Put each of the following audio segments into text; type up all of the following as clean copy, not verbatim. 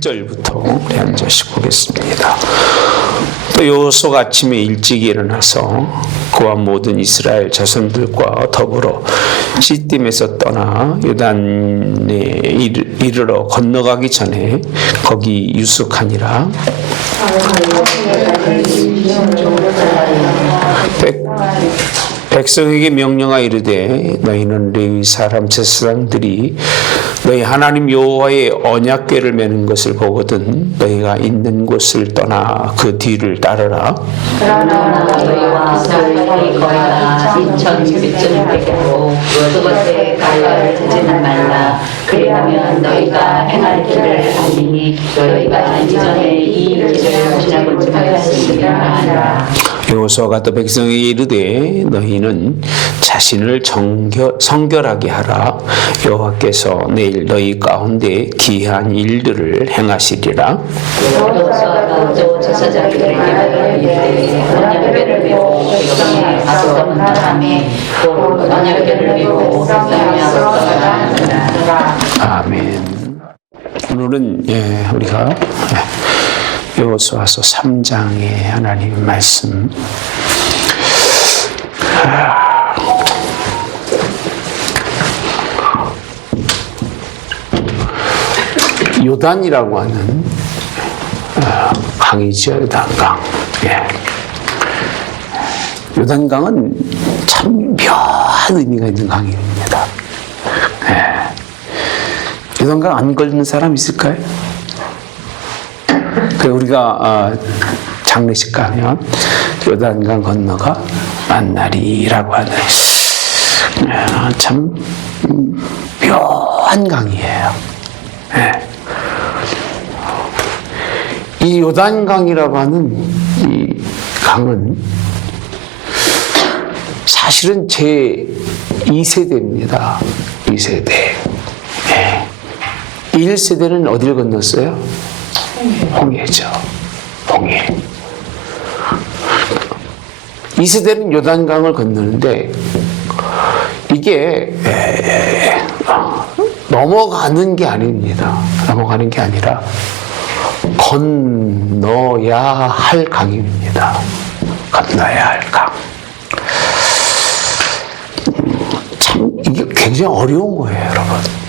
1절부터 한 절씩 보겠습니다. 또 여호수아가 아침에 일찍 일어나서 그와 모든 이스라엘 자손들과 더불어 시딤에서 떠나 요단에 이르러 건너가기 전에 거기 유숙하니라. 백성에게 명령하여 이르되 너희는 레위 사람 제사장들이 너희 하나님 여호와의 언약궤를 메는 것을 보거든 너희가 있는 곳을 떠나 그 뒤를 따르라. 그러나 너희와 너희 거리가 인천 빗줄되겠고 그것에 가까이 되지는 말라. 그리하면 너희가 행할 길을 알리니 너희가 이전에 이 길을 지나보지 못하였으리라 하니라. 여호수아가 또 백성에게 이르되 너희는 자신을 성결하게 하라. 여호와께서 내일 너희 가운데 기이한 일들을 행하시리라. 여호수아가 또 제사장들에게 이르되 언약궤를 메고 백성이 앞서 나가매 또 언약궤를 메고 백성이 앞서 나가니라. 아멘. 오늘은 우리가 여호수아서 3장의 하나님의 말씀. 요단이라고 하는 강이죠. 요단강. 요단강은 참 묘한 의미가 있는 강입니다. 요단강 안 걸리는 사람 있을까요? 우리가 장례식 가면 요단강 건너가 만나리라고 하는 참 묘한 강이에요. 이 요단강이라고 하는 이 강은 사실은 제 2세대입니다. 2세대. 1세대는 어디를 건넜어요? 홍해죠. 홍해. 2세대는 요단강을 건너는데 이게 넘어가는 게 아닙니다. 넘어가는 게 아니라 건너야 할 강입니다. 건너야 할 강. 참 이게 굉장히 어려운 거예요, 여러분.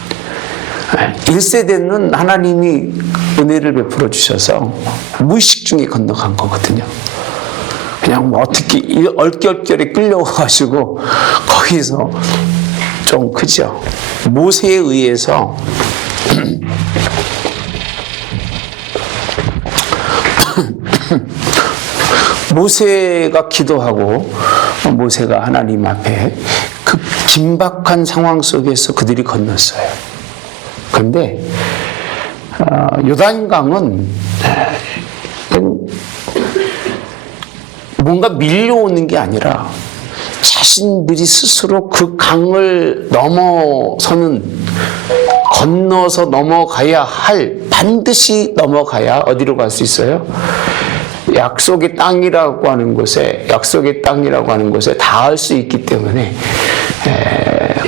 1세대는 하나님이 은혜를 베풀어 주셔서 무의식 중에 건너간 거거든요. 그냥 뭐 어떻게 얼결결에 끌려가가지고 거기서 좀 크죠. 모세에 의해서 모세가 기도하고 모세가 하나님 앞에 그 긴박한 상황 속에서 그들이 건넜어요. 그런데 요단강은 뭔가 밀려오는 게 아니라 자신들이 스스로 그 강을 건너서 넘어가야 반드시 넘어가야 어디로 갈 수 있어요? 약속의 땅이라고 하는 곳에 닿을 수 있기 때문에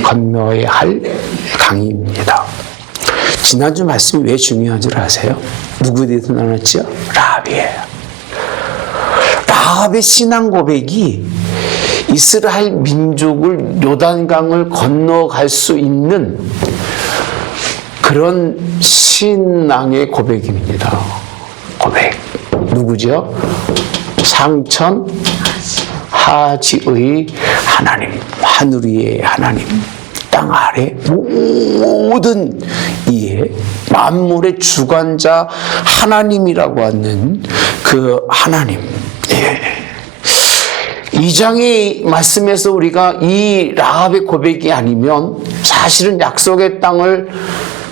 건너야 할 강입니다. 지난주 말씀이 왜 중요한 줄 아세요? 누구에 대해서 나눴죠? 라합이에요. 라합의 신앙 고백이 이스라엘 민족을 요단강을 건너갈 수 있는 그런 신앙의 고백입니다. 고백. 누구죠? 상천 하지의 하나님, 하늘 위의 하나님, 땅 아래 모든 이에 만물의 주관자 하나님이라고 하는 그 하나님. 이 장의 말씀에서 우리가 이 라합의 고백이 아니면 사실은 약속의 땅을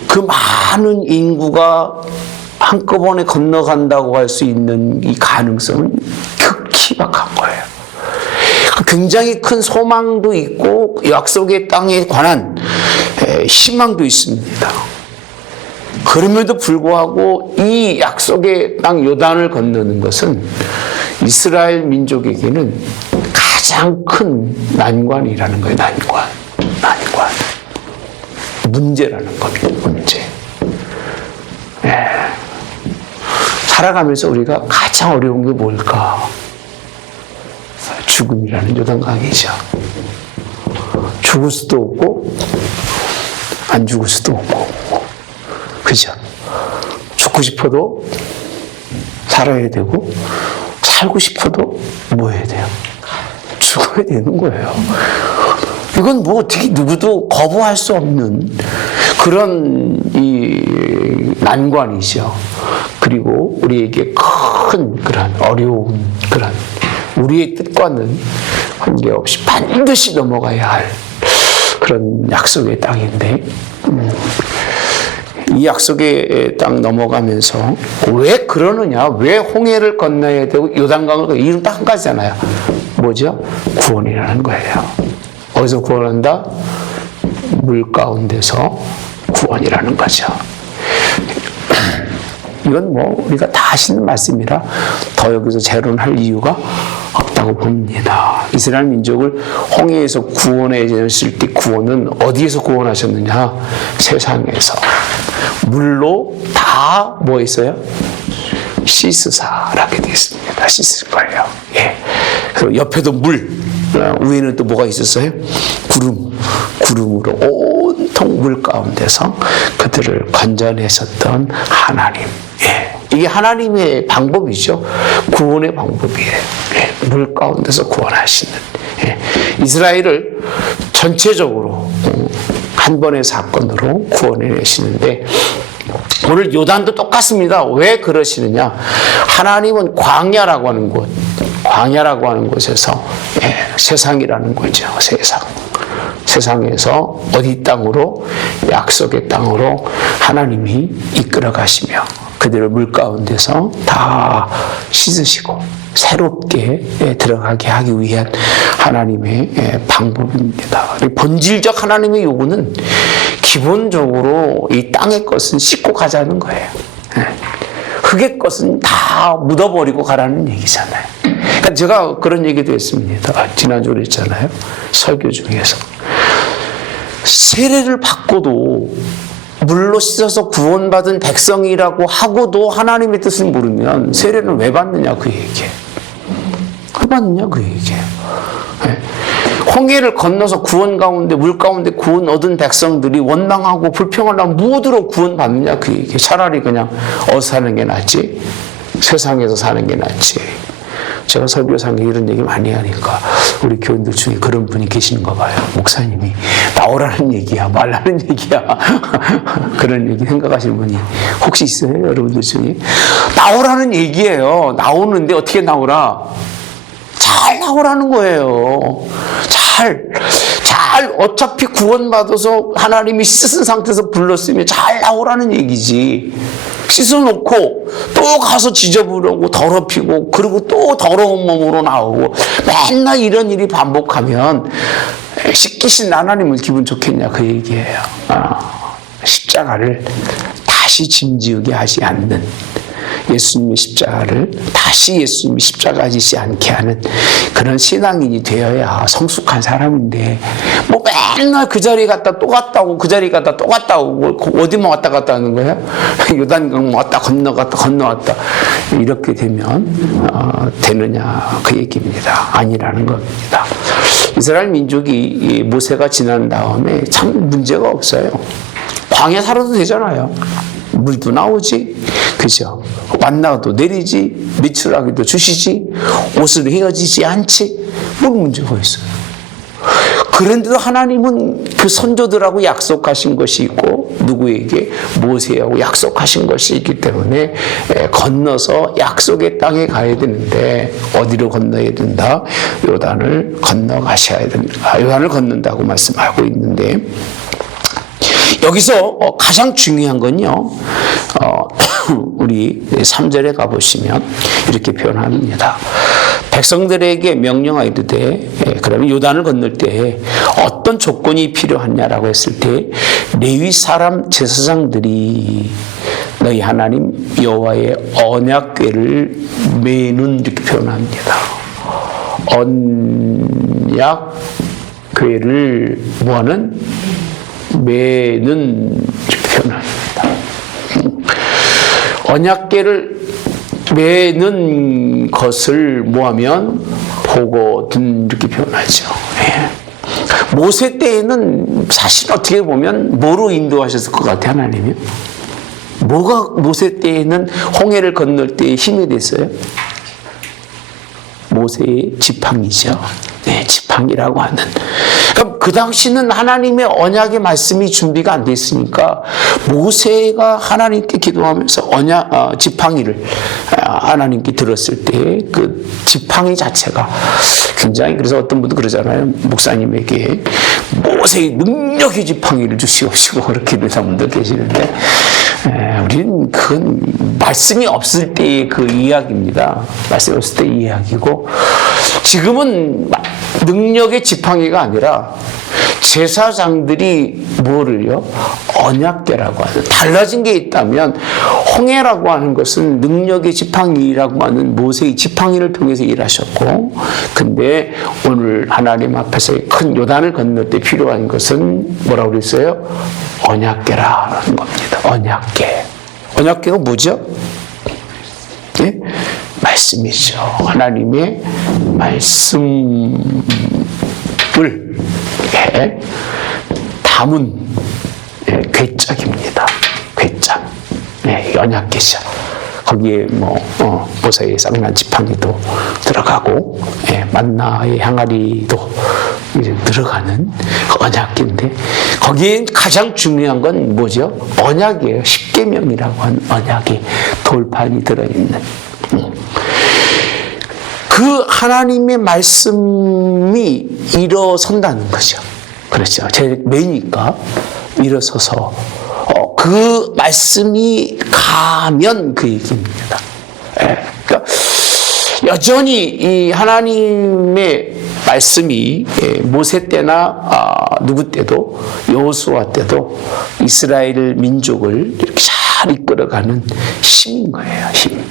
그 많은 인구가 한꺼번에 건너간다고 할 수 있는 이 가능성은 극히 박한 거예요. 굉장히 큰 소망도 있고 약속의 땅에 관한 희망도 있습니다. 그럼에도 불구하고 이 약속의 땅 요단을 건너는 것은 이스라엘 민족에게는 가장 큰 난관이라는 거예요. 난관. 문제라는 겁니다. 문제. 살아가면서 우리가 가장 어려운 게 뭘까? 죽음이라는 요단강이죠. 죽을 수도 없고 안 죽을 수도 없고, 그죠? 죽고 싶어도 살아야 되고, 살고 싶어도 뭐 해야 돼요? 죽어야 되는 거예요. 이건 뭐 어떻게 누구도 거부할 수 없는 그런 이 난관이죠. 그리고 우리에게 큰 그런 어려운 그런 우리의 뜻과는 관계없이 반드시 넘어가야 할 그런 약속의 땅인데, 이 약속의 땅 넘어가면서 왜 그러느냐? 왜 홍해를 건너야 되고 요단강을 이름 딱 한 가지잖아요. 뭐죠? 구원이라는 거예요. 어디서 구원한다? 물 가운데서 구원이라는 거죠. 이건 뭐 우리가 다 아시는 말씀이라 더 여기서 재론할 이유가 없다고 봅니다. 이스라엘 민족을 홍해에서 구원해졌을 때 구원은 어디에서 구원하셨느냐? 세상에서. 물로 다 뭐 있어요? 씻으사라게 되어 있습니다. 씻을 거예요. 예. 그리고 옆에도 물, 위에는 또 뭐가 있었어요? 구름으로 온통 물 가운데서 그들을 건져내셨던 하나님. 예. 이게 하나님의 방법이죠. 구원의 방법이에요. 예. 물 가운데서 구원하시는. 예. 이스라엘을 전체적으로 한 번의 사건으로 구원해내시는데, 오늘 요단도 똑같습니다. 왜 그러시느냐? 하나님은 광야라고 하는 곳, 광야라고 하는 곳에서, 예, 세상이라는 거죠. 세상에서 어디 땅으로? 약속의 땅으로 하나님이 이끌어 가시며 그들을 물 가운데서 다 씻으시고 새롭게 들어가게 하기 위한 하나님의 방법입니다. 본질적 하나님의 요구는 기본적으로 이 땅의 것은 씻고 가자는 거예요. 흙의 것은 다 묻어버리고 가라는 얘기잖아요. 그러니까 제가 그런 얘기도 했습니다. 지난주에 했잖아요. 설교 중에서. 세례를 받고도 물로 씻어서 구원받은 백성이라고 하고도 하나님의 뜻을 모르면 세례는 왜 받느냐 그 얘기예요. 왜 받느냐 그 얘기예요. 네. 홍해를 건너서 구원 가운데 물 가운데 구원 얻은 백성들이 원망하고 불평하려면 무엇으로 구원받느냐 그 얘기예요. 차라리 그냥 어디서 사는 게 낫지, 세상에서 사는 게 낫지. 제가 설교상에 이런 얘기 많이 하니까 우리 교인들 중에 그런 분이 계시는가 봐요. 목사님이 나오라는 얘기야, 말라는 얘기야. 그런 얘기 생각하시는 분이 혹시 있어요? 여러분들 중에? 나오라는 얘기예요. 나오는데 어떻게 나오라? 잘 나오라는 거예요. 잘 어차피 구원받아서 하나님이 씻은 상태에서 불렀으면 잘 나오라는 얘기지. 씻어놓고 또 가서 지저분하고 더럽히고 그리고 또 더러운 몸으로 나오고 맨날 이런 일이 반복하면 씻기신 하나님은 기분 좋겠냐 그 얘기예요. 십자가를 다시 짐지우게 하지 않는, 예수님의 십자가를 다시 예수님이 십자가 지지 않게 하는 그런 신앙인이 되어야 성숙한 사람인데, 뭐 맨날 그 자리 갔다 또 갔다 오고 그 자리 갔다 또 갔다 오고 어디만 왔다 갔다 하는 거예요? 요단강 왔다 건너갔다 건너왔다 이렇게 되면 되느냐 그 얘기입니다. 아니라는 겁니다. 이스라엘 민족이 모세가 지난 다음에 참 문제가 없어요. 광야 살아도 되잖아요. 물도 나오지, 그죠? 만나도 내리지, 미추라기도 주시지, 옷을 헤어지지 않지, 뭘 문제가 있어요. 그런데도 하나님은 그 선조들하고 약속하신 것이 있고 누구에게? 모세하고 약속하신 것이 있기 때문에 건너서 약속의 땅에 가야 되는데 어디로 건너야 된다? 요단을 건너가셔야 된다. 요단을 건넌다고 말씀하고 있는데, 여기서 가장 중요한 건요, 우리 3절에 가보시면 이렇게 표현합니다. 백성들에게 명령하여 이르되, 그러면 요단을 건널 때 어떤 조건이 필요하냐라고 했을 때, 레위 사람 제사장들이 너희 하나님 여호와의 언약궤를 매는, 이렇게 표현합니다. 언약궤를 뭐하는? 매는, 이렇게 표현합니다. 언약궤를 매는 것을 뭐하면 보거든 이렇게 표현하죠. 예. 모세 때에는 사실 어떻게 보면 뭐로 인도하셨을 것 같아요, 하나님이? 뭐가 모세 때에는 홍해를 건널 때 힘이 됐어요? 모세의 지팡이죠. 네, 지팡이라고 하는. 그럼 그 당시는 하나님의 언약의 말씀이 준비가 안 됐으니까 모세가 하나님께 기도하면서 지팡이를 하나님께 들었을 때 그 지팡이 자체가 굉장히, 그래서 어떤 분도 그러잖아요. 목사님에게 모세의 능력의 지팡이를 주시옵시고 그렇게 되는 분도 계시는데, 우리는 그건 말씀이 없을 때의 그 이야기입니다. 말씀이 없을 때의 이야기고, 지금은 능력의 지팡이가 아니라 제사장들이 뭐를요? 언약궤라고 하는, 달라진 게 있다면 홍해라고 하는 것은 능력의 지팡이라고 하는 모세의 지팡이를 통해서 일하셨고, 근데 오늘 하나님 앞에서 큰 요단을 건널 때 필요한 것은 뭐라고 그랬어요? 언약궤라는 겁니다. 언약궤. 언약궤가 뭐죠? 네? 말씀이죠. 하나님의 말씀을 담은 궤짝입니다. 궤짝. 언약궤죠. 거기에 모세의 쌍난 지팡이도 들어가고, 만나의 항아리도 이제 들어가는 언약궤인데, 거기에 가장 중요한 건 뭐죠? 언약이에요. 십계명이라고 하는 언약이 돌판이 들어있는. 그 하나님의 말씀이 일어선다는 거죠. 그렇죠. 제 매니까 일어서서 그 말씀이 가면 그 얘기입니다. 그러니까 여전히 이 하나님의 말씀이 모세 때나 누구 때도, 여호수아 때도 이스라엘 민족을 이렇게 잘 이끌어가는 힘인 거예요. 힘.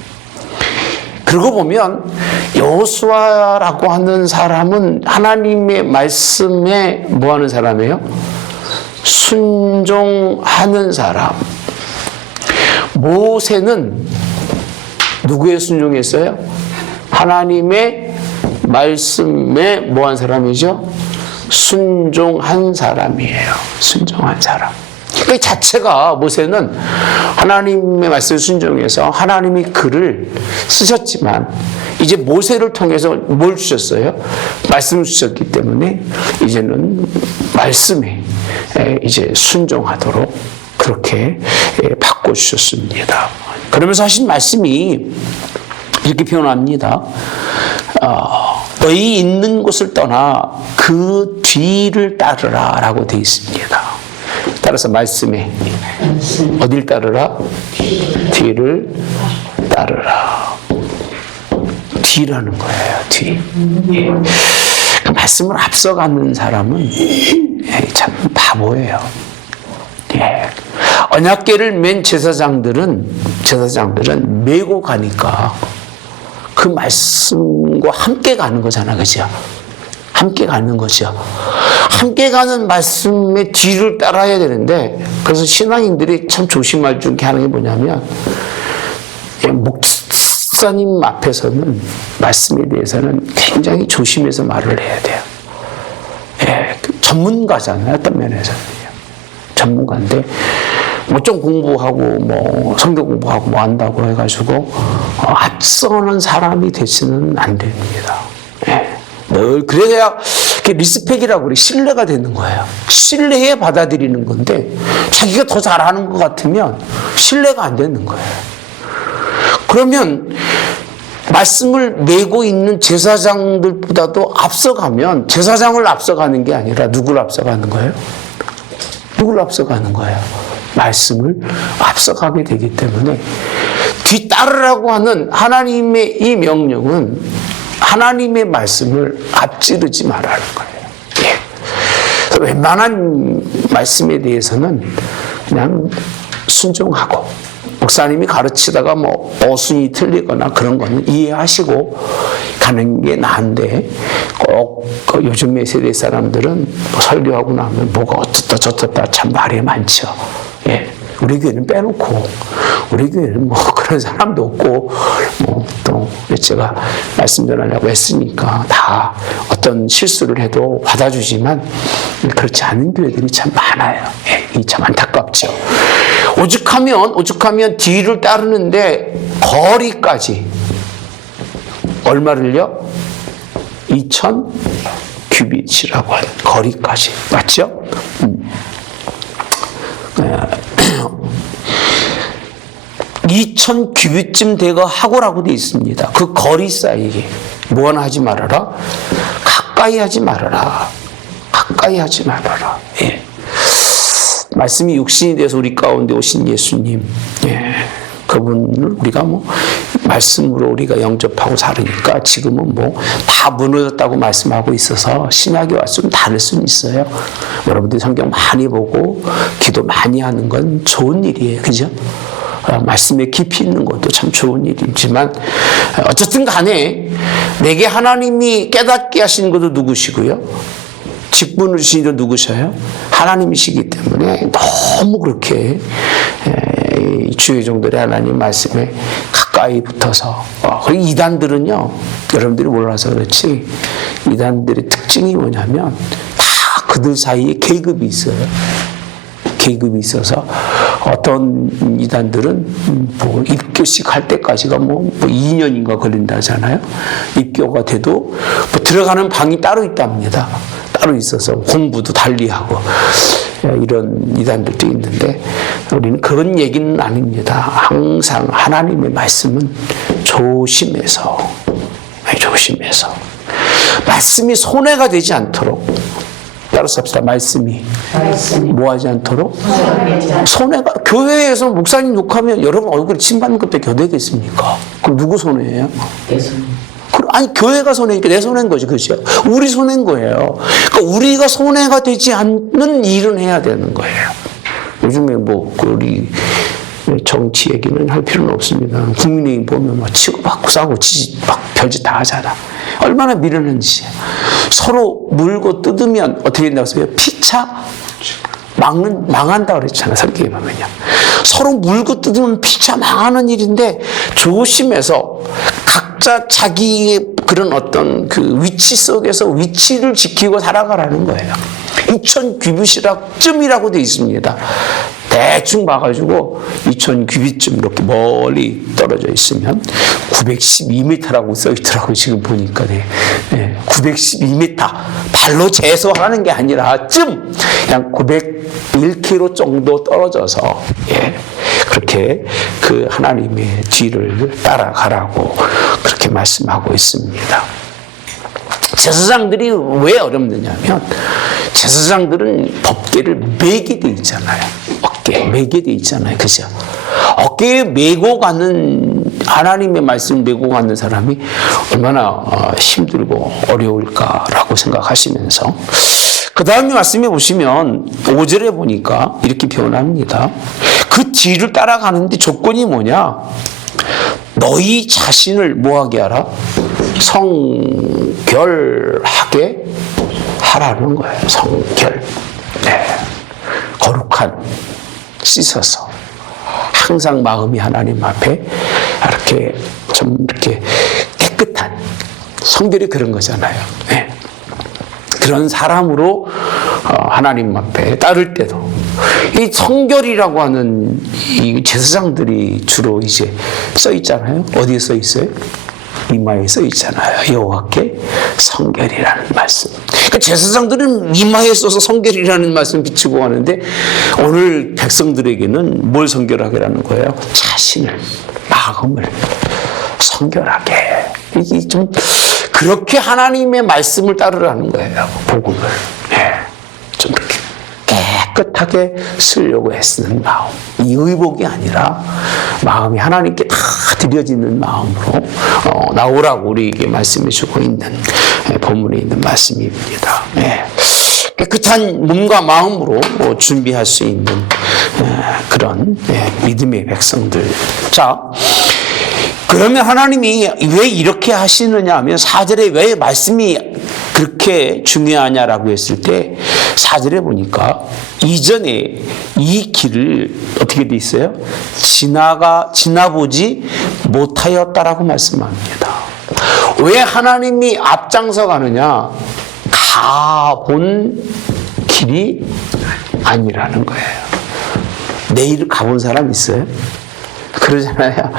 그러고 보면 여호수아라고 하는 사람은 하나님의 말씀에 뭐하는 사람이에요? 순종하는 사람. 모세는 누구에 순종했어요? 하나님의 말씀에 뭐한 사람이죠? 순종한 사람이에요. 순종한 사람. 그 자체가, 모세는 하나님의 말씀을 순종해서 하나님이 글을 쓰셨지만, 이제 모세를 통해서 뭘 주셨어요? 말씀을 주셨기 때문에 이제는 말씀에 이제 순종하도록 그렇게 바꿔주셨습니다. 그러면서 하신 말씀이 이렇게 표현합니다. 너희 있는 곳을 떠나 그 뒤를 따르라 라고 되어 있습니다. 따라서 말씀에 어딜 따르라? 뒤를 따르라. 뒤라는 거예요. 뒤. 그 말씀을 앞서가는 사람은 참 바보예요. 언약궤를 맨 제사장들은 메고 가니까 그 말씀과 함께 가는 거잖아, 그죠? 함께 가는 거죠. 함께 가는 말씀의 뒤를 따라야 되는데, 그래서 신앙인들이 참 조심할 줄 하는 게 뭐냐면, 목사님 앞에서는 말씀에 대해서는 굉장히 조심해서 말을 해야 돼요. 전문가잖아요, 어떤 면에서는요. 전문가인데, 좀 공부하고 성경 공부하고 한다고 해가지고 앞서는 사람이 되지는 안 됩니다. 늘 그래야 리스펙이라고 그래, 신뢰가 되는 거예요. 신뢰해 받아들이는 건데, 자기가 더 잘하는 것 같으면 신뢰가 안 되는 거예요. 그러면 말씀을 메고 있는 제사장들보다도 앞서가면, 제사장을 앞서가는 게 아니라 누구를 앞서가는 거예요? 누구를 앞서가는 거예요? 말씀을 앞서가게 되기 때문에 뒤따르라고 하는 하나님의 이 명령은 하나님의 말씀을 앞지르지 말라는 거예요. 웬만한 말씀에 대해서는 그냥 순종하고, 목사님이 가르치다가 어순이 틀리거나 그런 거는 이해하시고 가는 게 나은데, 꼭 요즘의 세대 사람들은 설교하고 나면 뭐가 어떻다 저떻다 참 말이 많죠. 우리 교회는 빼놓고 우리 교회는 뭐 그런 사람도 없고, 뭐 또 제가 말씀 전하려고 했으니까 다 어떤 실수를 해도 받아주지만 그렇지 않은 교회들이 참 많아요. 예, 이 참 안타깝죠. 오죽하면 뒤를 따르는데 거리까지 얼마를요? 2000 규빗이라고 하는 거리까지. 맞죠? 2000 규빗쯤 되고 하고라고 되어 있습니다. 그 거리 사이에 뭐하나 하지 말아라. 가까이 하지 말아라. 가까이 하지 말아라. 예. 말씀이 육신이 돼서 우리 가운데 오신 예수님, 예. 그분을 우리가 뭐 말씀으로 우리가 영접하고 살으니까 지금은 뭐 다 무너졌다고 말씀하고 있어서 신약에 왔으면 다를 수는 있어요. 여러분들이 성경 많이 보고 기도 많이 하는 건 좋은 일이에요. 그죠? 말씀에 깊이 있는 것도 참 좋은 일이지만 어쨌든 간에 내게 하나님이 깨닫게 하시는 것도 누구시고요? 직분을 주시는 건 누구셔요? 하나님이시기 때문에 너무 그렇게 주의 종들의 하나님 말씀에 가까이 붙어서 그리고 이단들은요, 여러분들이 몰라서 그렇지 이단들의 특징이 뭐냐면 다 그들 사이에 계급이 있어요. 계급이 있어서 어떤 이단들은 뭐 입교식 할 때까지가 뭐 2년인가 걸린다잖아요. 입교가 돼도 뭐 들어가는 방이 따로 있답니다. 따로 있어서 공부도 달리하고 이런 이단들도 있는데 우리는 그런 얘기는 아닙니다. 항상 하나님의 말씀은 조심해서 말씀이 손해가 되지 않도록 따라서 합시다. 말씀이 뭐하지 않도록 손해가. 교회에서 목사님 욕하면 여러분 얼굴에 침 받는 것도 교대겠습니까? 그럼 누구 손해예요? 아니 교회가 손해니까 내 손해인 거지. 그렇죠? 우리 손해인 거예요. 그러니까 우리가 손해가 되지 않는 일은 해야 되는 거예요. 요즘에 뭐 우리 정치 얘기는 할 필요는 없습니다. 국민의힘 보면 막 치고받고 싸우고 막 별짓 다 하잖아. 얼마나 미련한 짓이야. 서로 물고 뜯으면 어떻게 된다고 했어요? 피차 망한다 그랬잖아. 성경에 보면요. 서로 물고 뜯으면 피차 망하는 일인데 조심해서 각자 자기의 그런 어떤 그 위치 속에서 위치를 지키고 살아가라는 거예요. 2000 규빗이라고 되어 있습니다. 대충 봐가지고 2000 규빗쯤 이렇게 멀리 떨어져 있으면 912m라고 써 있더라고요. 지금 보니까. 네. 912m. 발로 재서하는 게 아니라 그냥 901km 정도 떨어져서 그렇게 그 하나님의 뒤를 따라가라고 그렇게 말씀하고 있습니다. 제사장들이 왜 어렵느냐면 제사장들은 법궤를 매게 돼 있잖아요. 어깨에 매게 돼 있잖아요. 그죠? 어깨에 메고 가는 하나님의 말씀을 메고 가는 사람이 얼마나 힘들고 어려울까라고 생각하시면서 그 다음에 말씀해 보시면 5절에 보니까 이렇게 표현합니다. 그 뒤를 따라가는데 조건이 뭐냐? 너희 자신을 뭐하게 하라? 성결하게 하라는 거예요. 성결. 네. 거룩한, 씻어서. 항상 마음이 하나님 앞에 이렇게 좀 이렇게 깨끗한, 성결이 그런 거잖아요. 네. 그런 사람으로 하나님 앞에 따를 때도 이 성결이라고 하는 이 제사장들이 주로 이제 써 있잖아요. 어디에 써 있어요? 이마에 써 있잖아요. 여호와께 성결이라는 말씀. 그러니까 제사장들은 이마에 써서 성결이라는 말씀 비치고 가는데 오늘 백성들에게는 뭘 성결하게라는 거예요? 자신을, 마음을 성결하게. 이게 좀 그렇게 하나님의 말씀을 따르라는 거예요. 복음을. 좀 이렇게 깨끗하게 쓰려고 애쓰는 마음. 이 의복이 아니라 마음이 하나님께 다 드려지는 마음으로 나오라고 우리에게 말씀해 주고 있는 본문에 있는 말씀입니다. 깨끗한 몸과 마음으로 준비할 수 있는 그런 믿음의 백성들. 자, 그러면 하나님이 왜 이렇게 하시느냐 하면 4절에 왜 말씀이 그렇게 중요하냐라고 했을 때 4절에 보니까 이전에 이 길을 어떻게 돼 있어요? 지나보지 못하였다라고 말씀합니다. 왜 하나님이 앞장서 가느냐? 가본 길이 아니라는 거예요. 내일 가본 사람 있어요? 그러잖아요.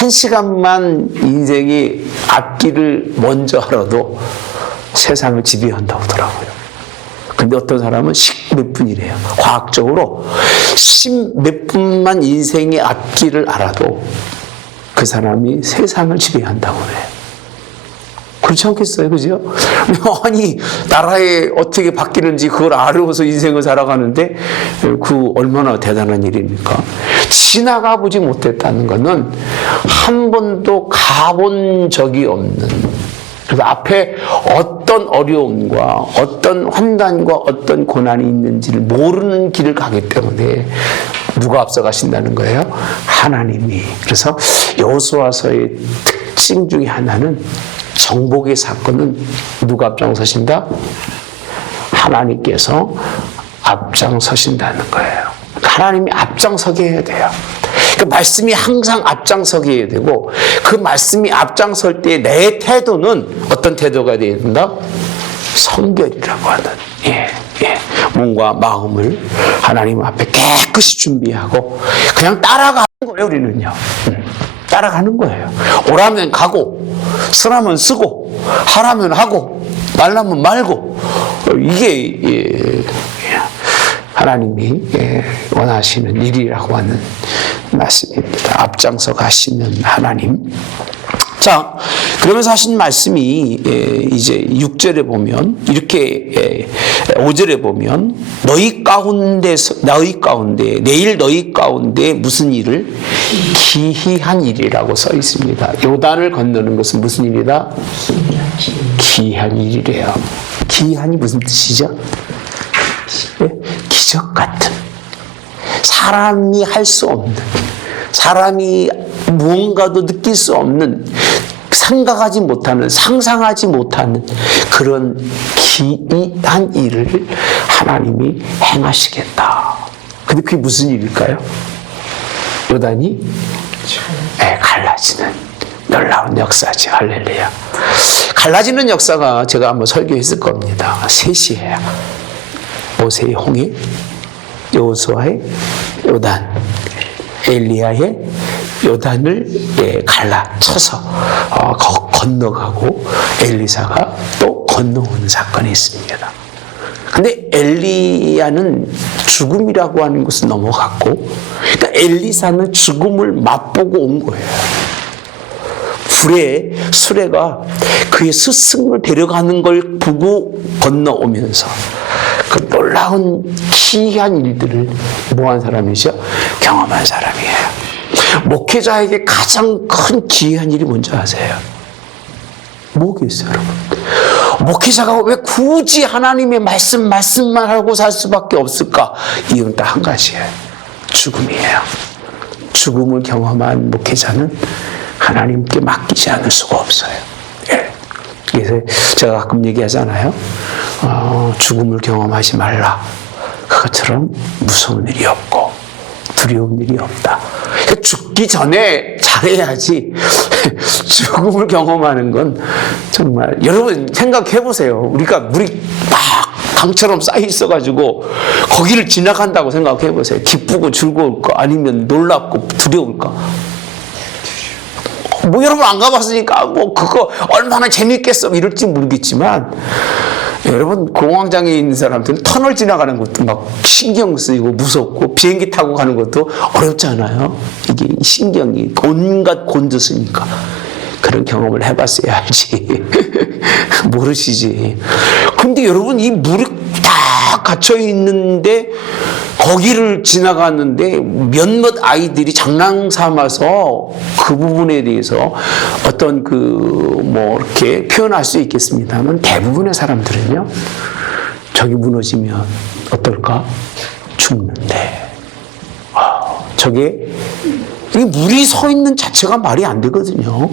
1시간만 인생의 앞길을 먼저 하러도 세상을 지배한다고 하더라고요. 근데 어떤 사람은 10몇 분이래요. 과학적으로 10몇 분만 인생의 앞길을 알아도 그 사람이 세상을 지배한다고 해요. 그렇지 않겠어요? 그죠? 아니, 나라에 어떻게 바뀌는지 그걸 알아서 인생을 살아가는데 그 얼마나 대단한 일입니까? 지나가 보지 못했다는 것은 한 번도 가본 적이 없는, 그래서 앞에 어떤 어려움과 어떤 환난과 어떤 고난이 있는지를 모르는 길을 가기 때문에 누가 앞서가신다는 거예요? 하나님이. 그래서 여호수아서의 특징 중에 하나는 정복의 사건은 누가 앞장서신다? 하나님께서 앞장서신다는 거예요. 하나님이 앞장서게 해야 돼요. 그 말씀이 항상 앞장서게 해야 되고, 그 말씀이 앞장설 때 내 태도는 어떤 태도가 되어야 된다? 성결이라고 하는, 몸과 마음을 하나님 앞에 깨끗이 준비하고 그냥 따라가는 거예요. 우리는요. 따라가는 거예요. 오라면 가고, 쓰라면 쓰고, 하라면 하고, 말라면 말고, 이게 하나님이 원하시는 일이라고 하는 말씀입니다. 앞장서 가시는 하나님. 자, 그러면서 하신 말씀이 이제 6절에 보면 이렇게 5절에 보면 너희 가운데 내일 너희 가운데 무슨 일을? 기이한 일이라고 써 있습니다. 요단을 건너는 것은 무슨 일이다? 기이한 일이래요. 기이한이 무슨 뜻이죠? 기적 같은, 사람이 할 수 없는, 사람이 무언가도 느낄 수 없는, 생각하지 못하는, 상상하지 못하는 그런 기이한 일을 하나님이 행하시겠다. 근데 그게 무슨 일일까요? 요단이 갈라지는 놀라운 역사지. 할렐루야. 갈라지는 역사가 제가 한번 설교했을 겁니다. 셋이에요. 모세의 홍해, 여호수아의 요단, 엘리야의 요단을 갈라쳐서 건너가고 엘리사가 또 건너오는 사건이 있습니다. 근데 엘리야는 죽음이라고 하는 것을 넘어갔고, 그러니까 엘리사는 죽음을 맛보고 온 거예요. 불에 수레가 그의 스승을 데려가는 걸 보고 건너오면서 그 놀라운 기이한 일들을 뭐한 사람이죠? 경험한 사람이에요. 목회자에게 가장 큰 기이한 일이 뭔지 아세요? 뭐겠어요, 여러분? 목회자가 왜 굳이 하나님의 말씀만 하고 살 수밖에 없을까? 이유는 딱 한 가지예요. 죽음이에요. 죽음을 경험한 목회자는 하나님께 맡기지 않을 수가 없어요. 그래서 제가 가끔 얘기하잖아요. 죽음을 경험하지 말라. 그것처럼 무서운 일이 없고 두려운 일이 없다. 죽기 전에 잘해야지. 죽음을 경험하는 건 정말, 여러분 생각해 보세요. 우리가 물이 막 강처럼 쌓여 있어가지고 거기를 지나간다고 생각해 보세요. 기쁘고 즐거울까? 아니면 놀랍고 두려울까? 뭐 여러분 안 가봤으니까 뭐 그거 얼마나 재밌겠어 이럴지 모르겠지만, 여러분 공황장애 있는 사람들은 터널 지나가는 것도 막 신경 쓰이고 무섭고, 비행기 타고 가는 것도 어렵잖아요. 이게 신경이 온갖 곤두서니까. 그런 경험을 해봤어야 알지. 모르시지. 근데 여러분, 이 물이 다 갇혀 있는데 거기를 지나갔는데 몇몇 아이들이 장난 삼아서 그 부분에 대해서 어떤 뭐 이렇게 표현할 수 있겠습니다만, 대부분의 사람들은요, 저기 무너지면 어떨까? 죽는데. 저게 아니, 물이 서 있는 자체가 말이 안 되거든요.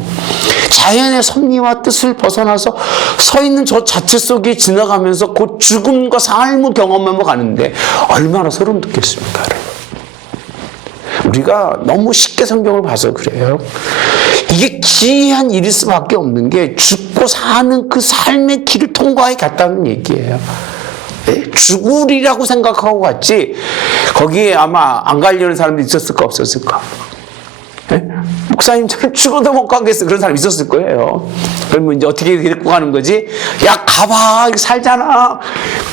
자연의 섭리와 뜻을 벗어나서 서 있는 저 자체 속에 지나가면서 곧 죽음과 삶을 경험하며 가는데 얼마나 소름 돋겠습니까? 우리가 너무 쉽게 성경을 봐서 그래요. 이게 기이한 일일 수밖에 없는 게 죽고 사는 그 삶의 길을 통과해 갔다는 얘기예요. 죽으리라고 생각하고 갔지 거기에 아마 안 가려는 사람도 있었을까 없었을까? 목사님 저는 죽어도 못 가겠어 그런 사람 있었을 거예요. 그러면 이제 어떻게 데리고 가는 거지? 야 가봐 살잖아.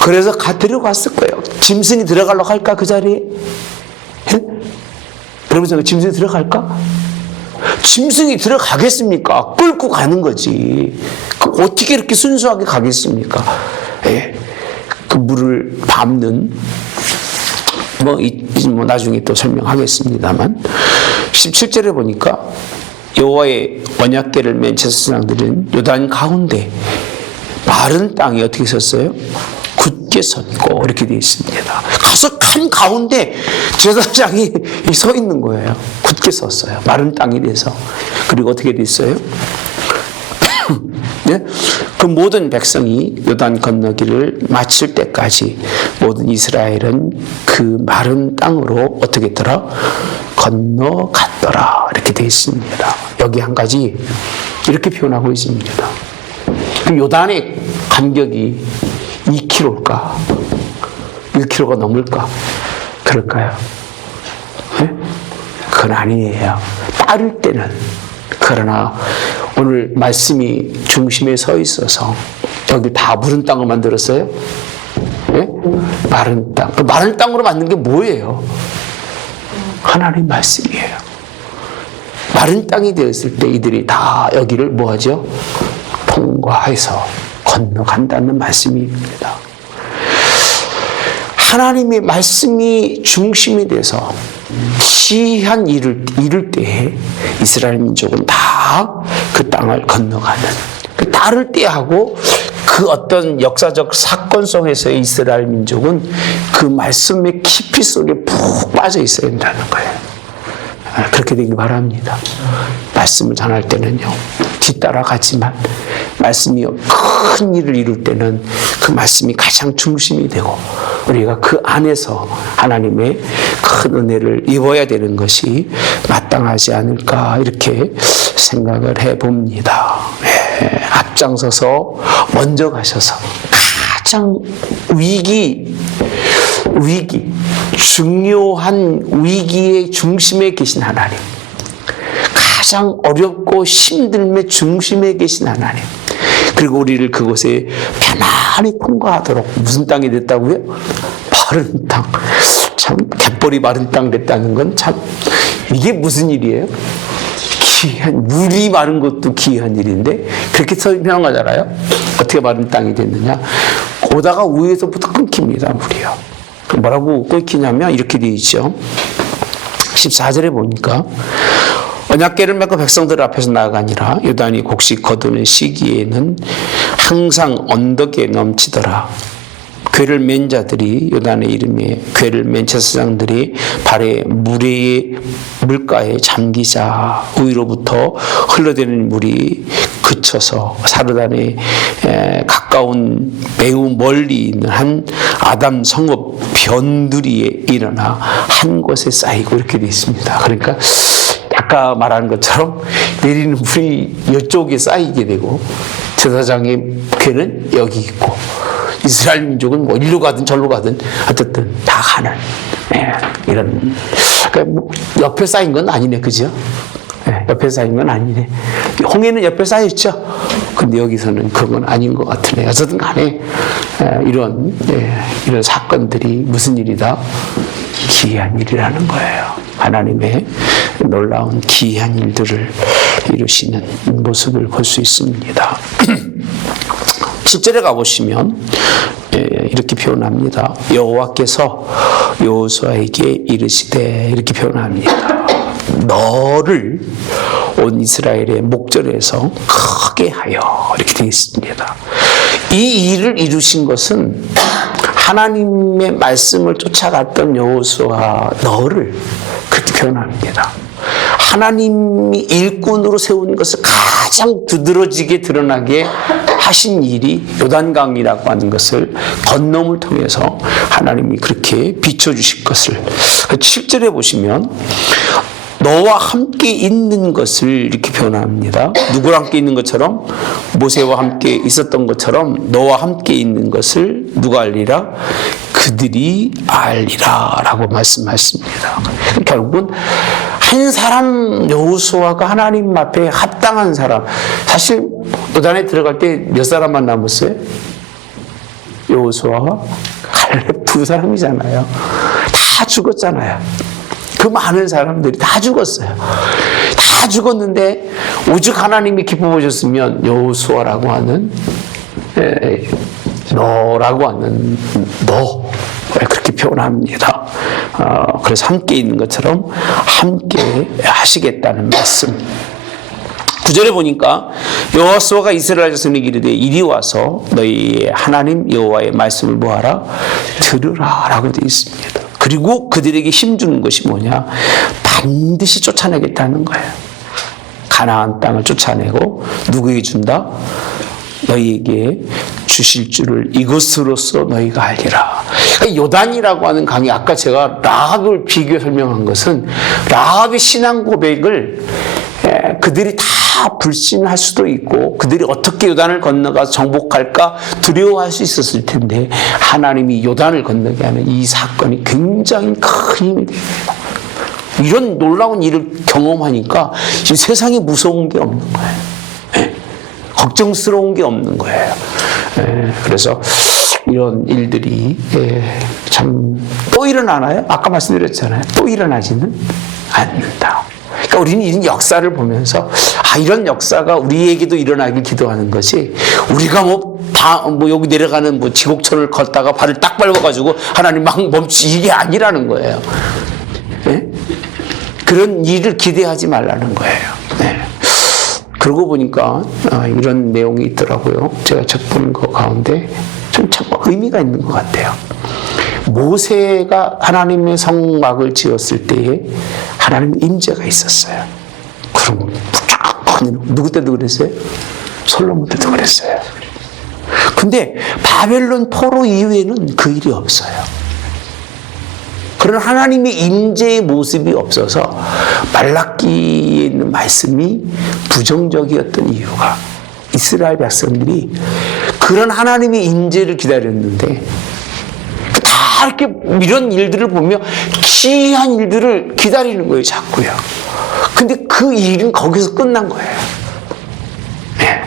그래서 데려갔을 거예요. 짐승이 들어가려고 할까 그 자리에? 여러분 짐승이 들어갈까? 짐승이 들어가겠습니까? 끌고 가는 거지. 어떻게 이렇게 순수하게 가겠습니까? 그 물을 밟는 뭐 나중에 또 설명하겠습니다만 17절에 보니까 여호와의 언약궤를 맨 제사장들은 요단 가운데 마른 땅이 어떻게 섰어요? 굳게 섰고 이렇게 되어 있습니다. 가서 칸 가운데 제사장이 서 있는 거예요. 굳게 섰어요. 마른 땅이 돼서. 그리고 어떻게 되어 있어요? 네? 그 모든 백성이 요단 건너기를 마칠 때까지 모든 이스라엘은 그 마른 땅으로 어떻게 했더라? 건너갔더라. 이렇게 되어 있습니다. 여기 한 가지 이렇게 표현하고 있습니다. 그럼 요단의 간격이 2km일까? 1km가 넘을까? 그럴까요? 네? 그건 아니에요. 따를 때는. 그러나 오늘 말씀이 중심에 서 있어서 여기 다 무른 땅을 만들었어요? 네? 마른 땅. 그 마른 땅으로 만든 게 뭐예요? 하나님 말씀이에요. 마른 땅이 되었을 때 이들이 다 여기를 뭐하죠? 통과해서 건너간다는 말씀입니다. 하나님의 말씀이 중심이 돼서 기이한 일을 이룰 때에 이스라엘 민족은 다 그 땅을 건너가는 그 따를 때하고 그 어떤 역사적 사건 속에서의 이스라엘 민족은 그 말씀의 깊이 속에 푹 빠져 있어야 된다는 거예요. 그렇게 되길 바랍니다. 말씀을 전할 때는요 뒤따라 가지만 말씀이 큰 일을 이룰 때는 그 말씀이 가장 중심이 되고 우리가 그 안에서 하나님의 큰 은혜를 입어야 되는 것이 마땅하지 않을까 이렇게 생각을 해봅니다. 앞장서서 먼저 가셔서 가장 중요한 위기의 중심에 계신 하나님, 가장 어렵고 힘듦의 중심에 계신 하나님, 그리고 우리를 그곳에 편안히 통과하도록 무슨 땅이 됐다고요? 마른 땅. 참 갯벌이 마른 땅 됐다는 건 참 이게 무슨 일이에요? 기이한, 물이 마른 것도 기이한 일인데 그렇게 설명하잖아요. 어떻게 마른 땅이 됐느냐? 오다가 위에서부터 끊깁니다. 물이요. 뭐라고 끊기냐면 이렇게 되어 있죠. 14절에 보니까 언약궤를 메고 백성들 앞에서 나아가니라. 요단이 곡식 거두는 시기에는 항상 언덕에 넘치더라. 궤를 맨 자들이 요단의 이름에 궤를 맨 제사장들이 발에 물가에 잠기자 위로부터 흘러대는 물이 그쳐서 사르단에 가까운 매우 멀리 있는 한 아담 성읍 변두리에 일어나 한 곳에 쌓이고 이렇게 되어 있습니다. 그러니까 아까 말한 것처럼 내리는 물이 이쪽에 쌓이게 되고 제사장의 궤는 여기 있고 이스라엘 민족은 뭐 일로 가든 절로 가든 어쨌든 다 가는 이런 그러니까 뭐 옆에 쌓인 건 아니네, 그죠? 옆에 쌓인 건 아니네. 홍해는 옆에 쌓여 있죠. 근데 여기서는 그건 아닌 것 같으네. 어쨌든 간에 이런 사건들이 무슨 일이다? 기이한 일이라는 거예요. 하나님의 놀라운 기이한 일들을 이루시는 모습을 볼 수 있습니다. 7절에 가보시면 이렇게 표현합니다. 여호와께서 여호수아에게 이르시되 이렇게 표현합니다. 너를 온 이스라엘의 목전에서 크게 하여 이렇게 되어 있습니다. 이 일을 이루신 것은 하나님의 말씀을 쫓아갔던 여호수아 너를 그렇게 표현합니다. 하나님이 일꾼으로 세운 것을 가장 두드러지게 드러나게 하신 일이 요단강이라고 하는 것을 건너물 통해서 하나님이 그렇게 비춰주실 것을 7절에 보시면 너와 함께 있는 것을 이렇게 표현합니다. 누구랑 함께 있는 것처럼 모세와 함께 있었던 것처럼 너와 함께 있는 것을 누가 알리라? 그들이 알리라 라고 말씀하십니다. 결국은 한 사람 여호수아가 하나님 앞에 합당한 사람, 사실 요단에 들어갈 때 몇 사람만 남았어요? 여호수아와 갈렙 두 사람이잖아요. 다 죽었잖아요. 그 많은 사람들이 다 죽었어요. 다 죽었는데 오직 하나님이 기뻐 보셨으면 여호수아라고 하는 너라고 하는 너 그렇게 표현합니다. 그래서 함께 있는 것처럼 함께 하시겠다는 말씀. 9절에 보니까 여호수아가 이스라엘 자손에게 이르되 이리 와서 너희 하나님 여호와의 말씀을 뭐하라? 들으라 라고 되어 있습니다. 그리고 그들에게 힘주는 것이 뭐냐? 반드시 쫓아내겠다는 거예요. 가나안 땅을 쫓아내고 누구에게 준다? 너희에게 주실 줄을 이것으로써 너희가 알리라. 그러니까 요단이라고 하는 강이 아까 제가 라합을 비교 설명한 것은 라합의 신앙 고백을 그들이 다 불신할 수도 있고 그들이 어떻게 요단을 건너가서 정복할까 두려워할 수 있었을 텐데 하나님이 요단을 건너게 하는 이 사건이 굉장히 큰 힘이 됩니다. 이런 놀라운 일을 경험하니까 지금 세상에 무서운 게 없는 거예요. 걱정스러운 게 없는 거예요. 그래서 이런 일들이 참 또 일어나나요? 아까 말씀드렸잖아요. 또 일어나지는 않는다. 그러니까 우리는 이런 역사를 보면서 이런 역사가 우리에게도 일어나길 기도하는 것이 우리가 뭐 여기 내려가는 뭐 지곡천을 걷다가 발을 딱 밟아가지고 하나님 막 이게 아니라는 거예요. 네? 그런 일을 기대하지 말라는 거예요. 네. 그러고 보니까 이런 내용이 있더라고요. 제가 적본 거 가운데 좀 참 의미가 있는 것 같아요. 모세가 하나님의 성막을 지었을 때에 하나님의 임재가 있었어요. 그럼 무조건 누구 때도 그랬어요? 솔로몬 때도 그랬어요. 근데 바벨론 포로 이후에는 그 일이 없어요. 그런 하나님의 임재의 모습이 없어서 말라기에 있는 말씀이 부정적이었던 이유가 이스라엘 백성들이 그런 하나님의 임재를 기다렸는데 다 이렇게 이런 일들을 보며 기이한 일들을 기다리는 거예요, 자꾸요. 근데 그 일은 거기서 끝난 거예요. 네.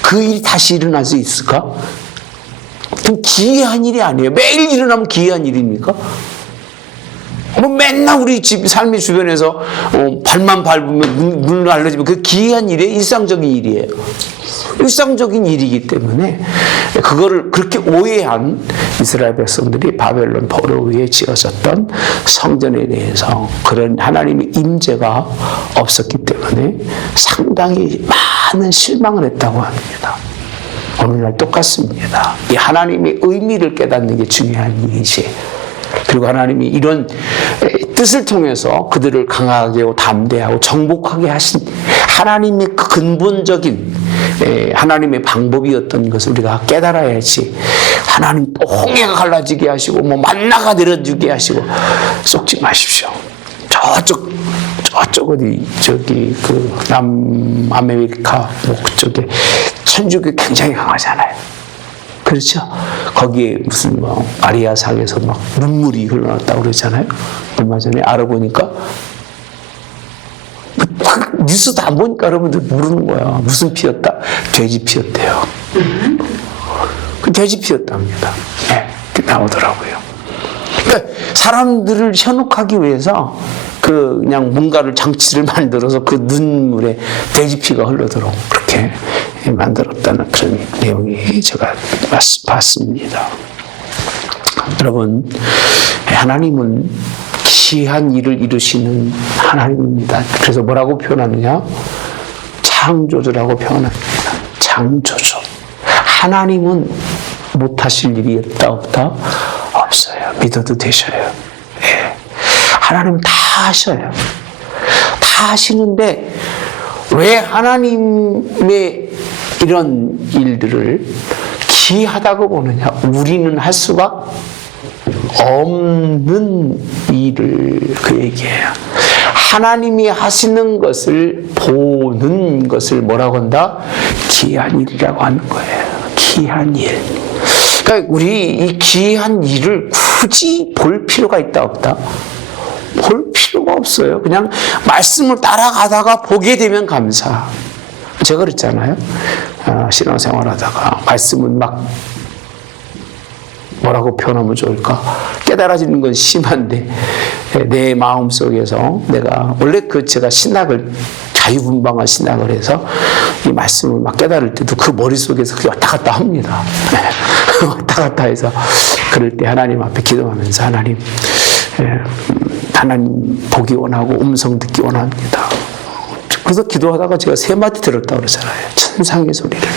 그 일이 다시 일어날 수 있을까? 그럼 기이한 일이 아니에요. 매일 일어나면 기이한 일입니까? 뭐 맨날 우리 집 삶의 주변에서 발만 밟으면 물 알러지면 그 기이한 일이에요? 일상적인 일이에요? 일상적인 일이기 때문에 그거를 그렇게 오해한 이스라엘 백성들이 바벨론 포로 위에 지어졌던 성전에 대해서 그런 하나님의 임재가 없었기 때문에 상당히 많은 실망을 했다고 합니다. 오늘날 똑같습니다. 이 하나님의 의미를 깨닫는 게 중요한 일이지. 그리고 하나님이 이런 뜻을 통해서 그들을 강하게 하고 담대하고 정복하게 하신 하나님의 그 근본적인 하나님의 방법이었던 것을 우리가 깨달아야지. 하나님 또 홍해가 갈라지게 하시고 뭐 만나가 내려주게 하시고 속지 마십시오. 저쪽 어디 저기 그 남아메리카 뭐 그쪽에 천주교 굉장히 강하잖아요. 그렇죠? 거기에 무슨 뭐 아리아상에서 막 눈물이 흘러났다고 그러잖아요. 얼마 전에 알아보니까 뉴스도 안 보니까 여러분들 모르는 거야. 무슨 피였다? 돼지 피였대요. 그 돼지 피였답니다. 네, 나오더라고요. 그러니까 사람들을 현혹하기 위해서 그냥 뭔가를 장치를 만들어서 그 눈물에 돼지 피가 흘러들어오고 그렇게 만들었다는 그런 내용이 제가 봤습니다. 여러분, 하나님은 기이한 일을 이루시는 하나님입니다. 그래서 뭐라고 표현하느냐? 창조주라고 표현합니다. 창조주. 하나님은 못하실 일이 없다? 없어요. 믿어도 되셔요. 예. 하나님 다 하셔요. 다 다 하시는데 왜 하나님의 이런 일들을 기이하다고 보느냐? 우리는 할 수가 없는 일을 그 얘기해요. 하나님이 하시는 것을 보는 것을 뭐라고 한다? 기이한 일이라고 하는 거예요. 기이한 일. 그러니까 우리 이 기이한 일을 굳이 볼 필요가 있다 없다? 볼 필요가 없어요. 그냥 말씀을 따라가다가 보게 되면 감사. 제가 그랬잖아요. 신앙생활 하다가 말씀은 막 뭐라고 표현하면 좋을까? 깨달아지는 건 심한데 내 마음 속에서 내가 원래 제가 신학을 자유분방한 신학을 해서 이 말씀을 막 깨달을 때도 그 머릿속에서 그게 왔다 갔다 합니다. 왔다 갔다 해서 그럴 때 하나님 앞에 기도하면서 하나님 보기 원하고 음성 듣기 원합니다. 그래서 기도하다가 제가 3마디 들었다고 그러잖아요. 천상의 소리를.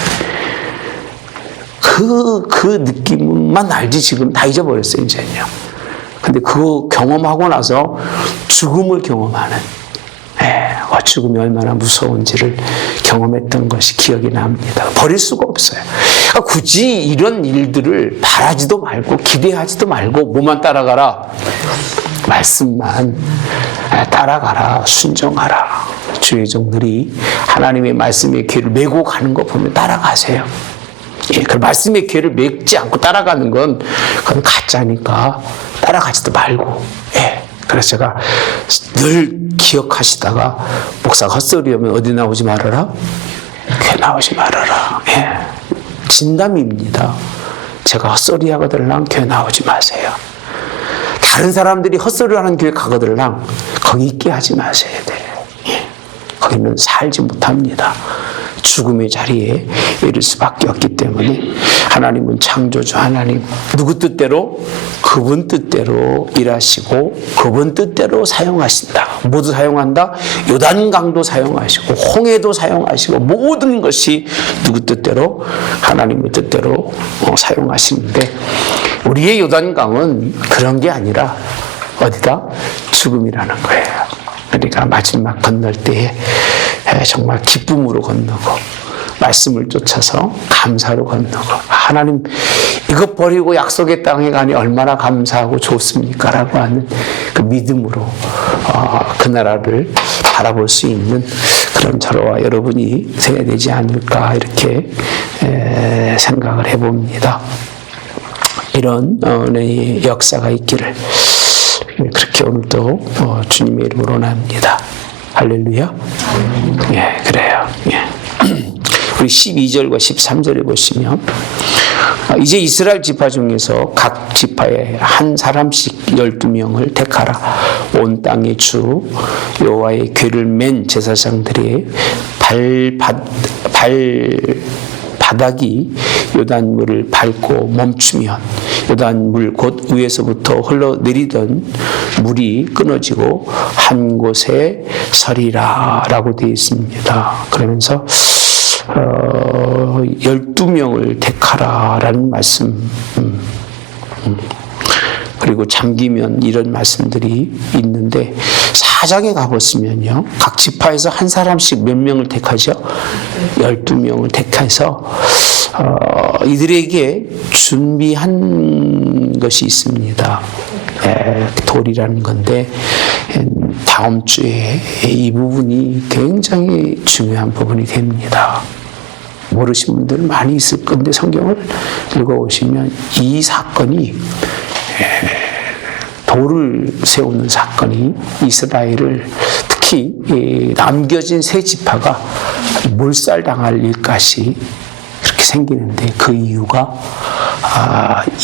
그 느낌만 알지 지금 다 잊어버렸어요, 이제는요. 근데 그거 경험하고 나서 죽음을 경험하는, 죽음이 얼마나 무서운지를 경험했던 것이 기억이 납니다. 버릴 수가 없어요. 그러니까 굳이 이런 일들을 바라지도 말고 기대하지도 말고 뭐만 따라가라? 말씀만 따라가라, 순종하라. 주의 종들이 하나님의 말씀의 귀를 메고 가는 거 보면 따라가세요. 그 말씀의 귀를 메지 않고 따라가는 건 그건 가짜니까 따라가지도 말고. 그래서 제가 늘 기억하시다가 목사가 헛소리하면 어디 나오지 말아라? 교회 나오지 말아라. 진담입니다. 제가 헛소리 하거들랑 교회 나오지 마세요. 다른 사람들이 헛소리를 하는 교회 가거들랑 거기 있게 하지 마셔야 돼요. 거기는 살지 못합니다. 죽음의 자리에 이를 수밖에 없기 때문에 하나님은 창조주 하나님, 누구 뜻대로? 그분 뜻대로 일하시고 그분 뜻대로 사용하신다. 모두 사용한다? 요단강도 사용하시고 홍해도 사용하시고 모든 것이 누구 뜻대로? 하나님의 뜻대로 사용하시는데 우리의 요단강은 그런 게 아니라 어디다? 죽음이라는 거예요. 그러니까 마지막 건널 때에 정말 기쁨으로 건너고 말씀을 쫓아서 감사로 건너고 하나님 이것 버리고 약속의 땅에 가니 얼마나 감사하고 좋습니까? 라고 하는 그 믿음으로 그 나라를 바라볼 수 있는 그런 저와 여러분이 되어야 되지 않을까 이렇게 생각을 해봅니다. 이런 은혜의 역사가 있기를 그렇게 오늘도 주님의 이름으로 원합니다. 할렐루야. 그래요. 우리 12절과 13절에 보시면 이제 이스라엘 지파 중에서 각 지파에 한 사람씩 12명을 택하라. 온 땅의 주 여호와의 궤를 맨 제사장들의 바닥이 요단물을 밟고 멈추면 요단물 곧 위에서부터 흘러내리던 물이 끊어지고 한 곳에 서리라 라고 되어 있습니다. 그러면서 12명을 택하라 라는 말씀, 그리고 잠기면 이런 말씀들이 있는데 4장에 가보시면요, 각 지파에서 한 사람씩 몇 명을 택하죠? 12명을 택해서 이들에게 준비한 것이 있습니다. 돌이라는 건데 다음 주에 이 부분이 굉장히 중요한 부분이 됩니다. 모르신 분들 많이 있을 건데 성경을 읽어보시면 이 사건이 돌을 세우는 사건이 이스라엘을 특히 남겨진 세 지파가 몰살당할 일까지 그렇게 생기는데 그 이유가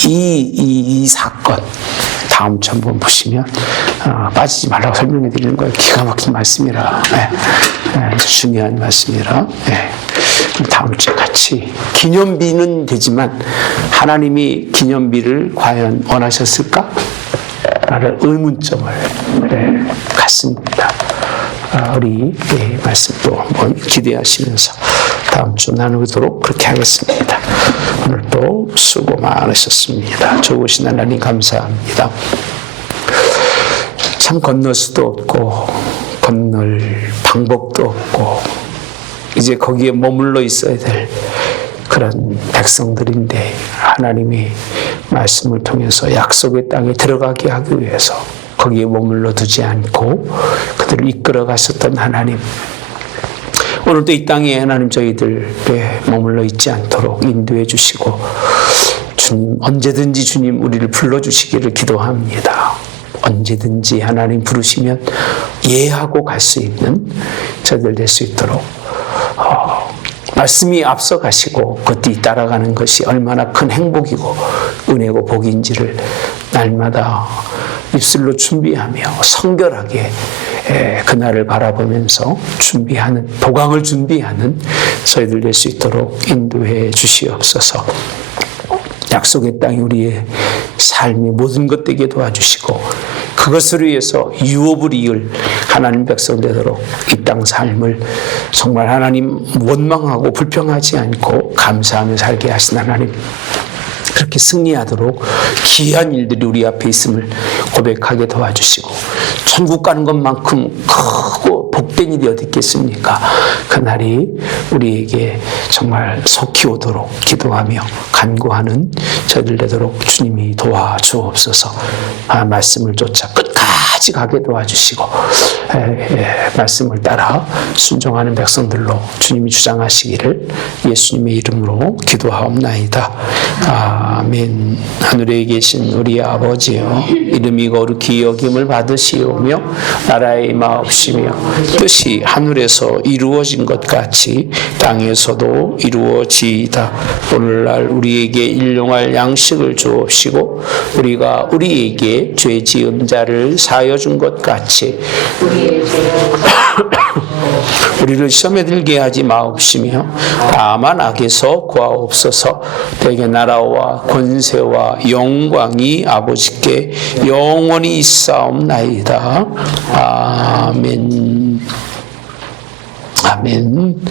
이 사건 다음 주 한번 보시면 빠지지 말라고 설명해 드리는 거예요. 기가 막힌 말씀이라 중요한 말씀이라 다음 주에 같이 기념비는 되지만 하나님이 기념비를 과연 원하셨을까? 라는 의문점을 갖습니다. 우리 말씀도 한번 기대하시면서 다음 주 나누도록 그렇게 하겠습니다. 오늘도 수고 많으셨습니다. 좋으신 하나님 감사합니다. 참 건널 수도 없고 건널 방법도 없고 이제 거기에 머물러 있어야 될 그런 백성들인데 하나님이 말씀을 통해서 약속의 땅에 들어가게 하기 위해서 거기에 머물러 두지 않고 그들을 이끌어 가셨던 하나님, 오늘도 이 땅에 하나님 저희들에 머물러 있지 않도록 인도해 주시고 주님, 언제든지 주님 우리를 불러주시기를 기도합니다. 언제든지 하나님 부르시면 예하고 갈 수 있는 저희들 될 수 있도록 말씀이 앞서 가시고 그 뒤 따라가는 것이 얼마나 큰 행복이고 은혜고 복인지를 날마다 입술로 준비하며 성결하게 그날을 바라보면서 준비하는, 도강을 준비하는 저희들 될 수 있도록 인도해 주시옵소서. 약속의 땅이 우리의 삶의 모든 것 되게 도와주시고 그것을 위해서 유업을 이을 하나님 백성 되도록 이 땅 삶을 정말 하나님 원망하고 불평하지 않고 감사하며 살게 하신 하나님, 그렇게 승리하도록 귀한 일들이 우리 앞에 있음을 고백하게 도와주시고 천국 가는 것만큼 크고 복된 일이 어디 있겠습니까? 그날이 우리에게 정말 속히 오도록 기도하며 간구하는 저희들 되도록 주님이 도와주옵소서. 말씀을 쫓아 끝까지 가게 도와주시고 말씀을 따라 순종하는 백성들로 주님이 주장하시기를 예수님의 이름으로 기도하옵나이다. 아멘. 하늘에 계신 우리 아버지여, 이름이 거룩히 여김을 받으시오며 나라의 임하옵시며 뜻이 하늘에서 이루어진 것 같이 땅에서도 이루어지이다. 오늘날 우리에게 일용할 양식을 주옵시고 우리가 우리에게 죄 지은 자를 사하여 준 것 같이 우리를 시험에 들게 하지 마옵시며 다만 악에서 구하옵소서. 대개 나라와 권세와 영광이 아버지께 영원히 있사옵나이다. 아멘. 아멘.